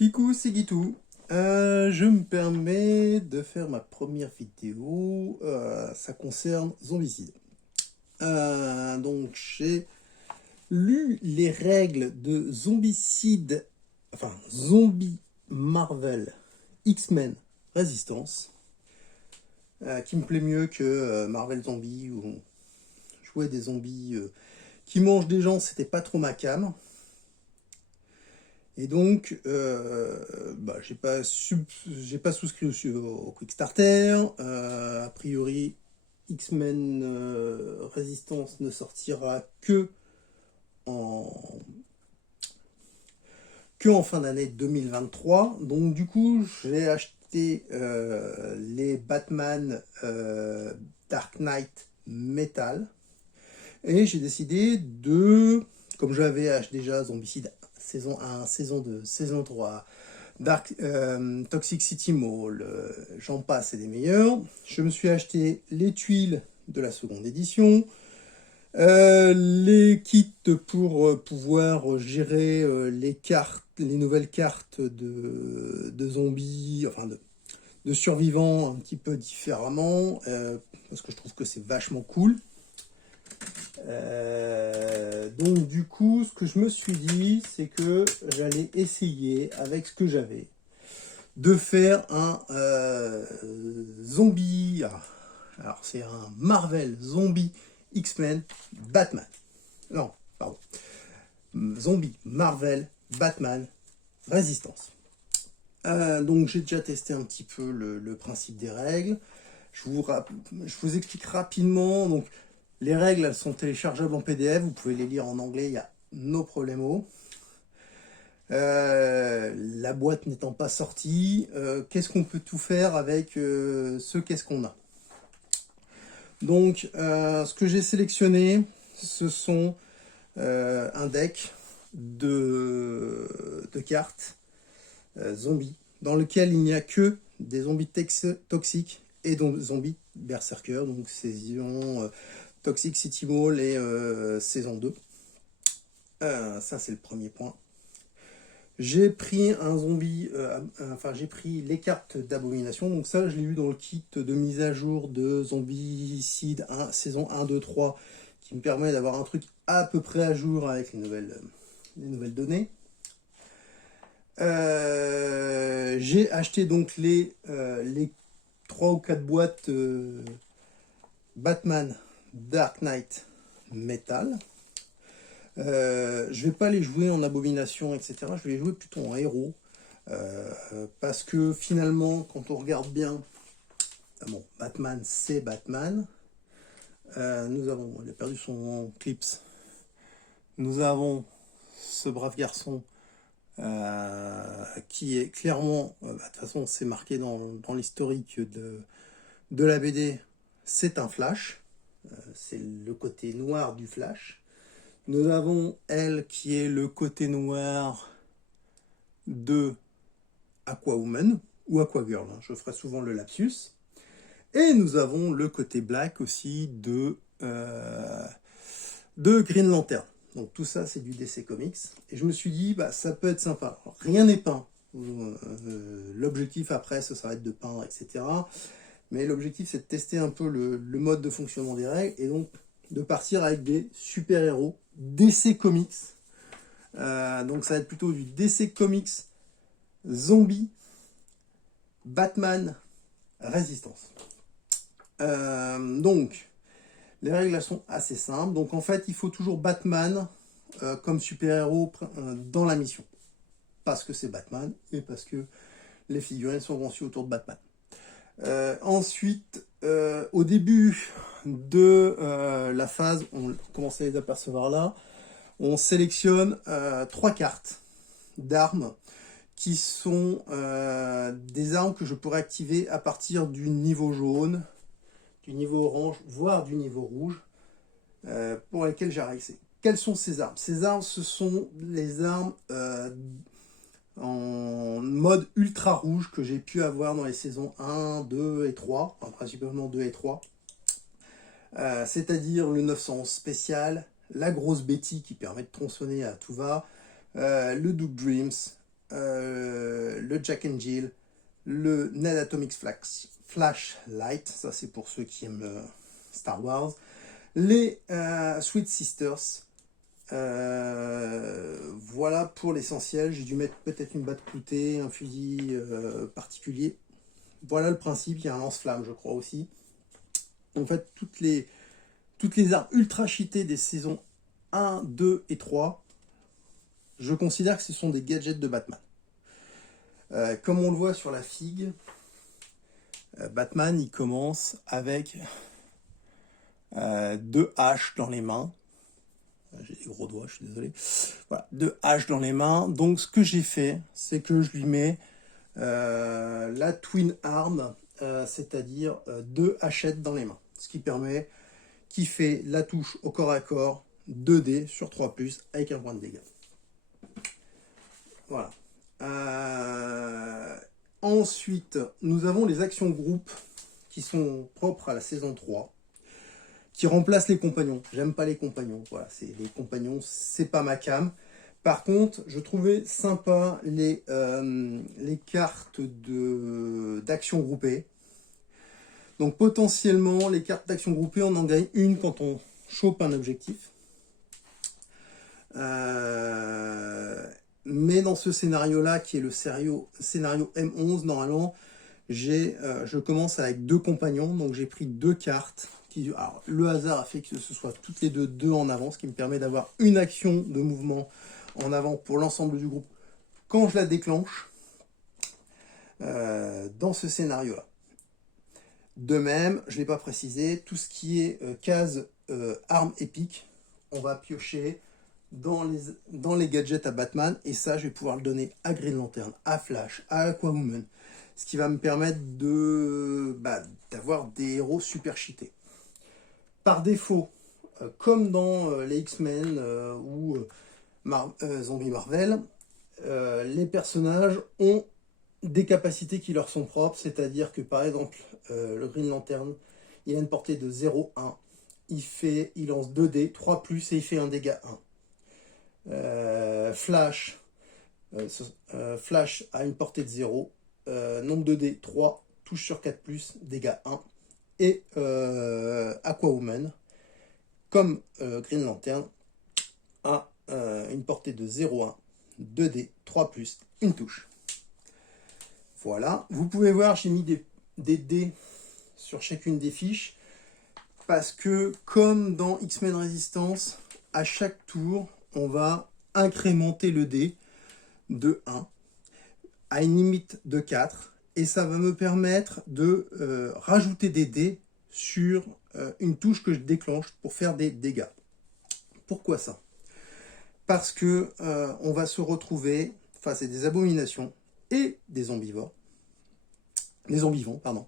Kikou, c'est Guitou. Je me permets de faire ma première vidéo. Ça concerne Zombicide. Donc, j'ai lu les règles de Zombicide, enfin, Zombie Marvel X-Men Resistance, qui me plaît mieux que Marvel Zombie, où on jouait des zombies qui mangent des gens, c'était pas trop ma came. Et donc, j'ai pas souscrit au Quickstarter. A priori, X-Men Resistance ne sortira en, que en fin d'année 2023. Donc, du coup, j'ai acheté les Batman Dark Knight Metal. Et j'ai décidé de, comme j'avais déjà Zombicide saison 1, saison 2, saison 3, Toxic City Mall, j'en passe et des meilleurs. Je me suis acheté les tuiles de la seconde édition, les kits pour pouvoir gérer les nouvelles cartes de zombies, enfin de survivants un petit peu différemment, parce que je trouve que c'est vachement cool. Donc du coup, ce que je me suis dit, c'est que j'allais essayer, avec ce que j'avais, de faire un zombie. Alors c'est un Marvel Zombie X-Men Batman. Non, pardon. Zombie Marvel Batman Résistance. Donc j'ai déjà testé un petit peu le principe des règles. Je vous explique rapidement. Donc, les règles, elles sont téléchargeables en PDF. Vous pouvez les lire en anglais, il y a no problemo. La boîte n'étant pas sortie, qu'est-ce qu'on peut tout faire avec ce qu'est-ce qu'on a? Donc, ce que j'ai sélectionné, ce sont un deck de cartes zombies, dans lequel il n'y a que des zombies toxiques et donc zombies berserker, donc saison Toxic City Mall et saison 2. Ça c'est le premier point. J'ai pris un zombie, j'ai pris les cartes d'abomination, donc ça je l'ai eu dans le kit de mise à jour de Zombicide 1, saison 1, 2, 3, qui me permet d'avoir un truc à peu près à jour avec les nouvelles données. J'ai acheté donc les 3 ou 4 boîtes Batman Dark Knight Metal. Je vais pas les jouer en abomination, etc. Je vais les jouer plutôt en héros. Parce que finalement, quand on regarde bien, bon, Batman c'est Batman. Nous avons, il a perdu son clips. Nous avons ce brave garçon qui est clairement, de toute façon c'est marqué dans l'historique de la BD, c'est un Flash, c'est le côté noir du Flash. Nous avons elle qui est le côté noir de Aquawoman, ou Aquagirl, hein, je ferai souvent le lapsus. Et nous avons le côté black aussi de Green Lantern. Donc tout ça c'est du DC Comics. Et je me suis dit, bah, ça peut être sympa. Alors, rien n'est peint. L'objectif après, ça va être de peindre, etc. Mais l'objectif c'est de tester un peu le mode de fonctionnement des règles. Et donc de partir avec des super-héros DC Comics. Donc ça va être plutôt du DC Comics Zombie Batman Résistance. Donc les règles elles sont assez simples. Donc en fait, il faut toujours Batman comme super-héros dans la mission. Parce que c'est Batman et parce que les figurines sont conçues autour de Batman. Ensuite, au début de la phase, on commence à les apercevoir là, on sélectionne 3 cartes d'armes qui sont des armes que je pourrais activer à partir du niveau jaune, du niveau orange, voire du niveau rouge, pour lesquelles j'ai accès. Quelles sont ces armes? Ces armes, ce sont les armes en mode ultra rouge que j'ai pu avoir dans les saisons 1, 2 et 3, enfin, principalement 2 et 3. C'est-à-dire le 911 spécial, la grosse Betty qui permet de tronçonner à tout va, le Duke Dreams, le Jack and Jill, le Ned Atomics Flashlight, ça c'est pour ceux qui aiment Star Wars, les Sweet Sisters. Voilà pour l'essentiel. J'ai dû mettre peut-être une batte cloutée, un fusil particulier. Voilà le principe. Il y a un lance-flamme, je crois aussi. En fait, toutes les armes ultra cheatées des saisons 1, 2 et 3, je considère que ce sont des gadgets de Batman. Comme on le voit sur la figue, Batman il commence avec 2 haches dans les mains. J'ai des gros doigts, je suis désolé. Voilà, 2 haches dans les mains. Donc ce que j'ai fait, c'est que je lui mets la Twin Arm, c'est-à-dire 2 hachettes dans les mains. Ce qui fait la touche au corps à corps 2D sur 3+, avec un point de dégâts. Voilà. Ensuite, nous avons les actions groupes qui sont propres à la saison 3, qui remplacent les compagnons. J'aime pas les compagnons. Voilà, les compagnons, c'est pas ma cam. Par contre, je trouvais sympa les cartes d'action groupée. Donc potentiellement, les cartes d'action groupée, on en gagne une quand on chope un objectif. Mais dans ce scénario-là, qui est le scénario M11, normalement, je commence avec 2 compagnons, donc j'ai pris 2 cartes. Alors, le hasard a fait que ce soit toutes les deux en avant, ce qui me permet d'avoir une action de mouvement en avant pour l'ensemble du groupe quand je la déclenche dans ce scénario-là. De même, je ne l'ai pas précisé, tout ce qui est case armes épiques, on va piocher dans les gadgets à Batman, et ça je vais pouvoir le donner à Green Lantern, à Flash, à Aquawoman, ce qui va me permettre d'avoir des héros super cheatés. Par défaut, comme dans les X-Men ou Zombie Marvel, les personnages ont des capacités qui leur sont propres, c'est-à-dire que par exemple le Green Lantern, il a une portée de 0,1, il lance 2D, 3+, et il fait un dégât 1. Flash a une portée de 0, nombre de dés 3, touche sur 4+, dégâts 1. Et Aquawoman, comme Green Lantern, a une portée de 0,1, 2D, 3+, une touche. Voilà, vous pouvez voir, j'ai mis des dés sur chacune des fiches, parce que comme dans X-Men Resistance, à chaque tour, on va incrémenter le dé de 1 à une limite de 4, et ça va me permettre de rajouter des dés sur une touche que je déclenche pour faire des dégâts. Pourquoi ça? Parce que on va se retrouver face à des abominations et des zombivores. Des zombivants, pardon.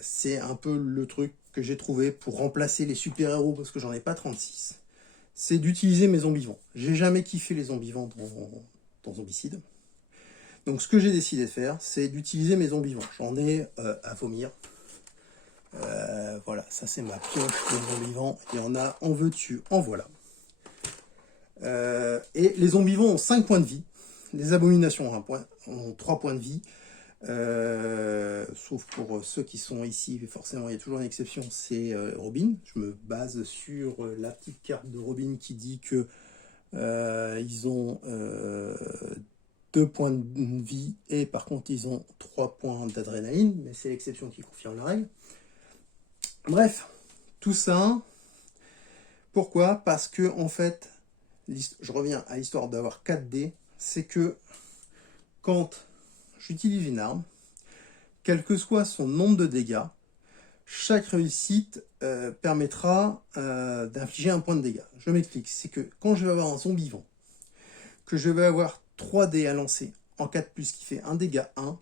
C'est un peu le truc que j'ai trouvé pour remplacer les super-héros, parce que j'en ai pas 36. C'est d'utiliser mes zombivants. J'ai jamais kiffé les zombivants dans Zombicide. Donc ce que j'ai décidé de faire, c'est d'utiliser mes zombivants. J'en ai à vomir. Voilà, ça c'est ma pioche de zombivants. Il y en a, en veux-tu, en voilà. Et les zombivants ont 5 points de vie. Les abominations ont 3 points de vie. Sauf pour ceux qui sont ici, forcément il y a toujours une exception, c'est Robin. Je me base sur la petite carte de Robin qui dit que ils ont 2 points de vie, et par contre ils ont 3 points d'adrénaline, mais c'est l'exception qui confirme la règle. Bref, tout ça, pourquoi? Parce que en fait, je reviens à l'histoire d'avoir 4 dés, c'est que quand j'utilise une arme, quel que soit son nombre de dégâts, chaque réussite permettra d'infliger un point de dégâts. Je m'explique, c'est que quand je vais avoir un zombivant, que je vais avoir 3 dés à lancer en 4+, qui fait un dégât 1,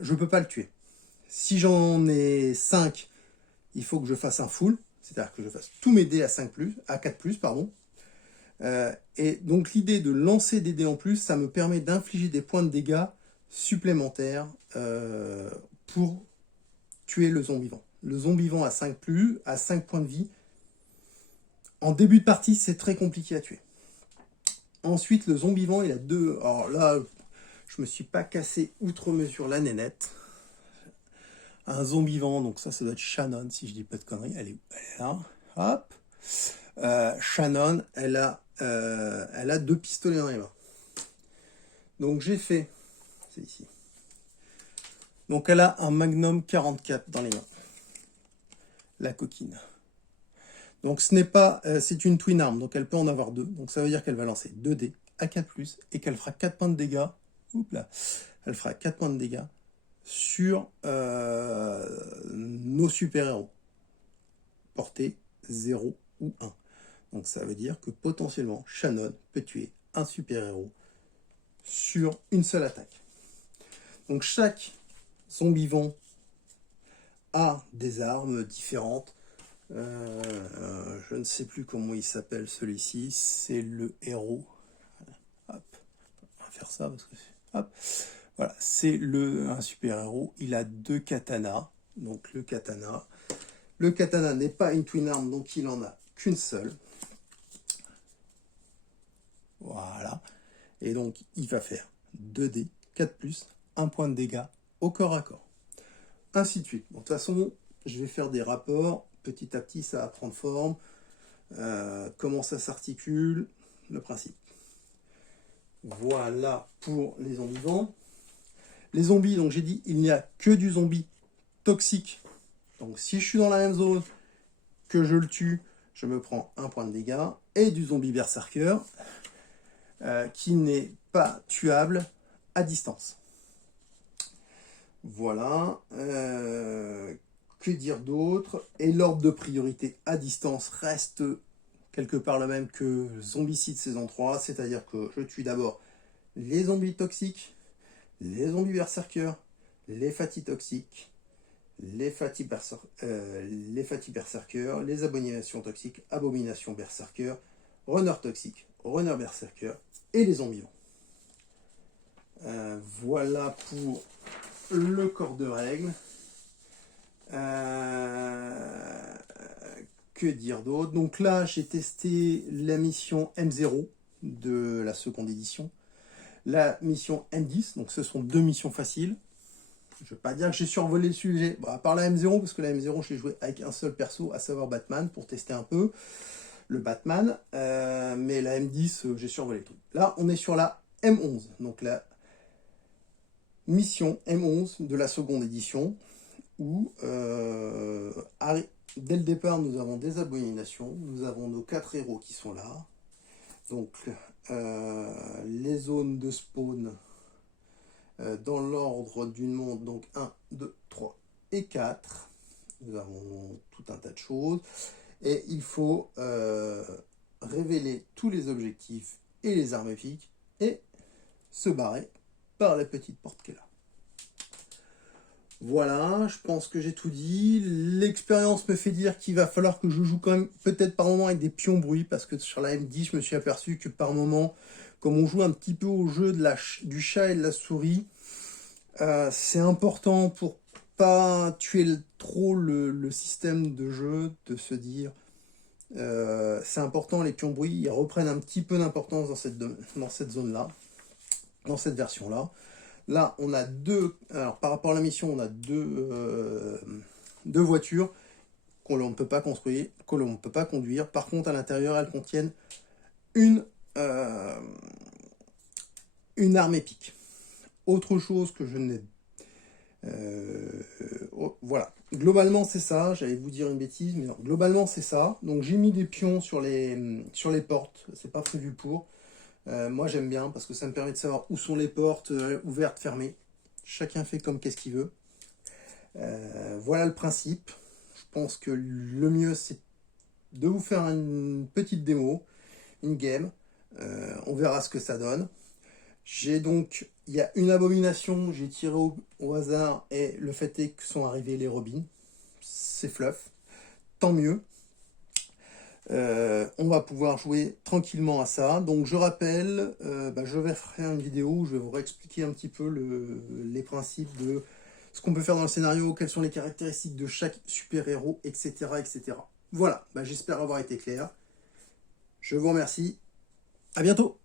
je ne peux pas le tuer. Si j'en ai 5, il faut que je fasse un full, c'est-à-dire que je fasse tous mes dés à 4+, pardon. Et donc l'idée de lancer des dés en plus, ça me permet d'infliger des points de dégâts supplémentaires pour tuer le zombivant. Le zombivant à 5 points de vie. En début de partie, c'est très compliqué à tuer. Ensuite, le zombie vivant, il a deux... Alors là, je me suis pas cassé outre mesure la nénette. Un zombie vivant, donc ça doit être Shannon, si je dis pas de conneries. Elle est là. Hop. Shannon, elle a deux pistolets dans les mains. Donc j'ai fait... C'est ici. Donc elle a un Magnum 44 dans les mains. La coquine. Donc ce n'est pas... c'est une twin arm, donc elle peut en avoir deux. Donc ça veut dire qu'elle va lancer 2 dés à 4+, et qu'elle fera 4 points de dégâts. Oups là. Elle fera 4 points de dégâts sur nos super-héros. Portée 0 ou 1. Donc ça veut dire que potentiellement Shannon peut tuer un super-héros sur une seule attaque. Donc chaque zombie vivant a des armes différentes. Je ne sais plus comment il s'appelle celui-ci. C'est le héros. Hop. On va faire ça parce que hop. Voilà, c'est un super-héros. Il a 2 katanas. Donc le katana. Le katana n'est pas une twin arm, donc il en a qu'une seule. Voilà. Et donc il va faire 2 dés, 4+, 1 point de dégâts au corps à corps. Ainsi de suite. Bon, de toute façon, je vais faire des rapports. Petit à petit, ça va prendre forme. Comment ça s'articule, le principe. Voilà pour les zombies vivants. Les zombies, donc j'ai dit, il n'y a que du zombie toxique. Donc si je suis dans la même zone, que je le tue, je me prends 1 point de dégâts. Et du zombie berserker, qui n'est pas tuable à distance. Voilà. Que dire d'autre? Et l'ordre de priorité à distance reste quelque part le même que Zombicide saison 3, c'est-à-dire que je tue d'abord les zombies toxiques, les zombies berserkers, les fatis toxiques, les fatis berserkers, les abominations toxiques, abominations berserkers, runner toxiques, runner berserker et les zombies vivants. Voilà pour le corps de règles. Que dire d'autre? Donc là, j'ai testé la mission M0 de la seconde édition. La mission M10, donc ce sont 2 missions faciles. Je ne vais pas dire que j'ai survolé le sujet, bon, à part la M0, parce que la M0, je l'ai joué avec un seul perso, à savoir Batman, pour tester un peu le Batman. Mais la M10, j'ai survolé le truc. Là, on est sur la M11, donc la mission M11 de la seconde édition, où dès le départ, nous avons des abominations, nous avons nos 4 héros qui sont là. Donc, les zones de spawn dans l'ordre d'une montre, donc 1, 2, 3 et 4. Nous avons tout un tas de choses. Et il faut révéler tous les objectifs et les armes épiques et se barrer par la petite porte qui est là. Voilà, je pense que j'ai tout dit. L'expérience me fait dire qu'il va falloir que je joue quand même peut-être par moment avec des pions bruits, parce que sur la M10, je me suis aperçu que par moment, comme on joue un petit peu au jeu du chat et de la souris, c'est important pour pas tuer trop le système de jeu, de se dire, c'est important, les pions bruits, ils reprennent un petit peu d'importance dans cette zone-là, dans cette version-là. Là, on a alors par rapport à la mission, on a deux voitures qu'on ne peut pas construire, que l'on ne peut pas conduire. Par contre, à l'intérieur, elles contiennent une arme épique. Autre chose que je n'ai... voilà. Globalement, c'est ça. J'allais vous dire une bêtise, mais non. Globalement, c'est ça. Donc, j'ai mis des pions sur les portes. C'est pas prévu pour. Moi j'aime bien parce que ça me permet de savoir où sont les portes ouvertes, fermées. Chacun fait comme qu'est-ce qu'il veut. Voilà le principe. Je pense que le mieux c'est de vous faire une petite démo, une game. On verra ce que ça donne. Il y a une abomination, j'ai tiré au hasard et le fait est que sont arrivés les robins. C'est fluff. Tant mieux. On va pouvoir jouer tranquillement à ça. Donc je rappelle, je vais faire une vidéo où je vais vous réexpliquer un petit peu les principes de ce qu'on peut faire dans le scénario, quelles sont les caractéristiques de chaque super-héros, etc., etc. Voilà, j'espère avoir été clair. Je vous remercie. À bientôt.